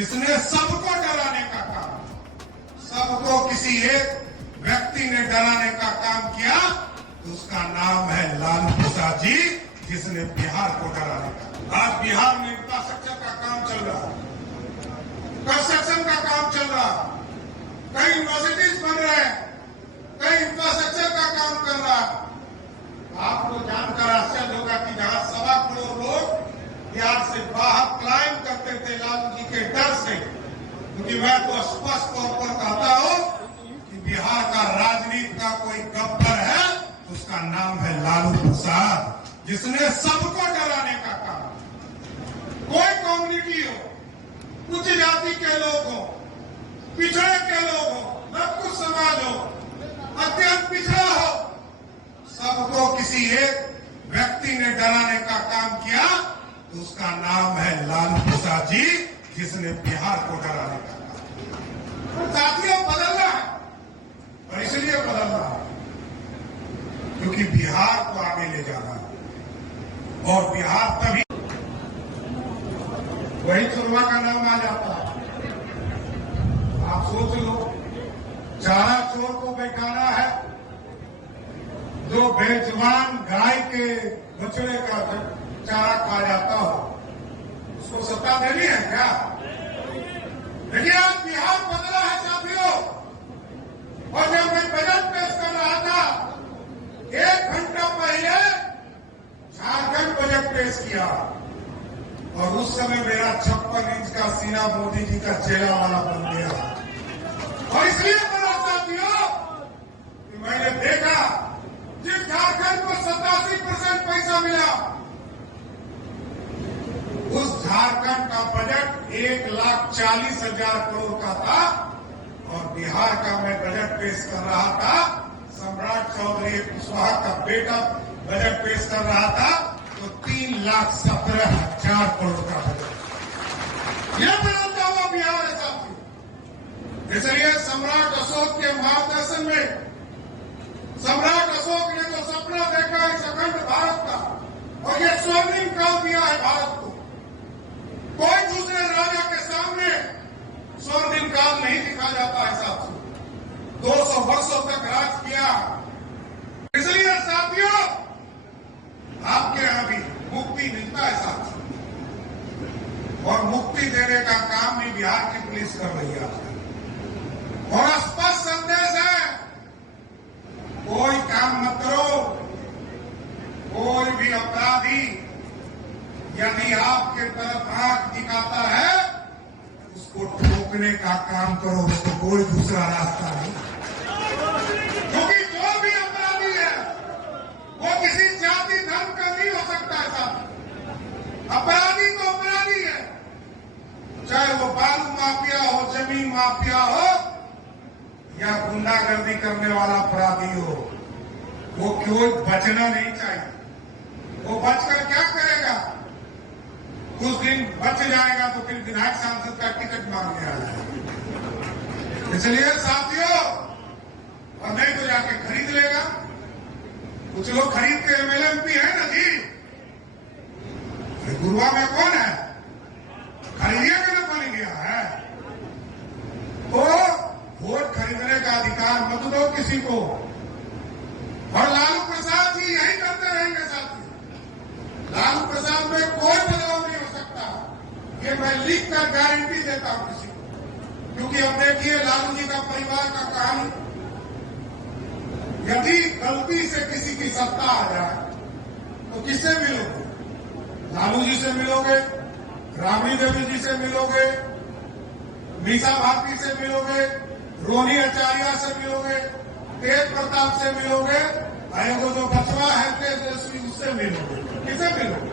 जिसने सबको डराने का काम, सबको किसी एक व्यक्ति ने डराने का काम किया, तो उसका नाम है लालू प्रसाद जी, जिसने बिहार को डराने का। आज बिहार में इंफ्रास्ट्रक्चर का काम चल रहा, कंस्ट्रक्शन का काम चल रहा, कई यूनिवर्सिटीज बन रहे हैं, कई इंफ्रास्ट्रक्चर का काम कर रहा। आपको जानकर आश्चर्य होगा कि जहां 1.25 करोड़ लोग बिहार से बाहर क्लाइम करते थे लालू जी के डर से, क्योंकि मैं तो स्पष्ट तौर पर कहता हूं कि बिहार का राजनीति का कोई गब्बर है, उसका नाम है लालू प्रसाद, जिसने सबको डराने का काम। कोई कम्युनिटी हो, उच्च जाति के लोग हो, पिछड़े के लोग हो, लघु समाज हो, अत्यंत पिछड़ा हो, सबको किसी एक व्यक्ति ने डराने का काम किया, तो उसका नाम है लालू प्रसाद जी, जिसने बिहार को डराने का काम। साथियों, बदलना है, और इसलिए बदलना है क्योंकि बिहार को आगे ले जाना है, और बिहार तभी वही चुरवा का नाम आ जाता है। आप सोच लो, चारा चोर को बैठाना है, जो बेजुबान गाय के बछड़े का चारा खा जाता हो, उसको सत्ता देनी है क्या? देखिए, आज बिहार बदला है साथियों, और जब मैं बजट पेश कर रहा था, 1 घंटा पहले झारखंड बजट पेश किया, और उस समय मेरा 56 इंच का सीना मोदी जी का चेहरा वाला बन गया। और इसलिए बड़ा साथियों कि मैंने देखा, जिस झारखंड को 87% पैसा मिला, उस झारखंड का बजट 1,40,000 करोड़ का था, और बिहार का मैं बजट पेश कर रहा था, सम्राट चौधरी कुशवाहा का बेटा बजट पेश कर रहा था, तो 3,17,000 करोड़ का बजट। यह बदलता हुआ बिहार है साथियों। इसलिए सम्राट अशोक के मार्गदर्शन में, सम्राट अशोक ने तो सपना देखा इस अखंड भारत का, और ये स्वर्णिम काल दिया है भारत को। कोई दूसरे राजा के सामने स्वर्णिम काल नहीं दिखा जाता है साथियों। 200 वर्षों तक राज किया। इसलिए साथियों, आपके यहां भी मुक्ति मिलता है साथियों, और मुक्ति देने का काम भी बिहार की पुलिस कर रही है। और स्पष्ट संदेश है, कोई काम मत करो, कोई भी अपराधी यदि आपके तरफ आंख दिखाता है, उसको ठोकने का काम करो, उसको कोई दूसरा रास्ता नहीं। क्योंकि जो भी अपराधी है, वो किसी जाति धर्म का नहीं हो सकता है साहब। अपराधी तो अपराधी है, चाहे वो बालू माफिया हो, जमीन माफिया हो, या गुंडागर्दी करने वाला अपराधी हो, वो क्यों बचना नहीं चाहिए। वो बचकर क्या करेगा? कुछ दिन बच जाएगा तो फिर विधायक सांसद का टिकट मांगने आ जाएगा। इसलिए साथियों, और नहीं तो जाके खरीद लेगा। कुछ लोग खरीद के एमएलए है ना जी। गुरुआ में कौन है? खरीदिए के ना बन गया है। तो वोट खरीदने का अधिकार मत दो किसी को। और लालू प्रसाद जी यही करते रहेंगे साथियों। लालू प्रसाद में कोई बदलाव नहीं हो सकता, ये मैं लिख कर गारंटी देता हूं किसी को। क्योंकि अब देखिए, लालू जी का परिवार का कहानी, यदि गलती से किसी की सत्ता आ जाए तो किससे मिलोगे? लालू जी से मिलोगे, राबड़ी देवी जी से मिलोगे, मीसा भारती से मिलोगे, रोनी आचार्य से मिलोगे, तेज प्रताप से मिलोगे, वो जो बचवा है तेजस्वी, उससे मिलोगे। किसे मिलोगे?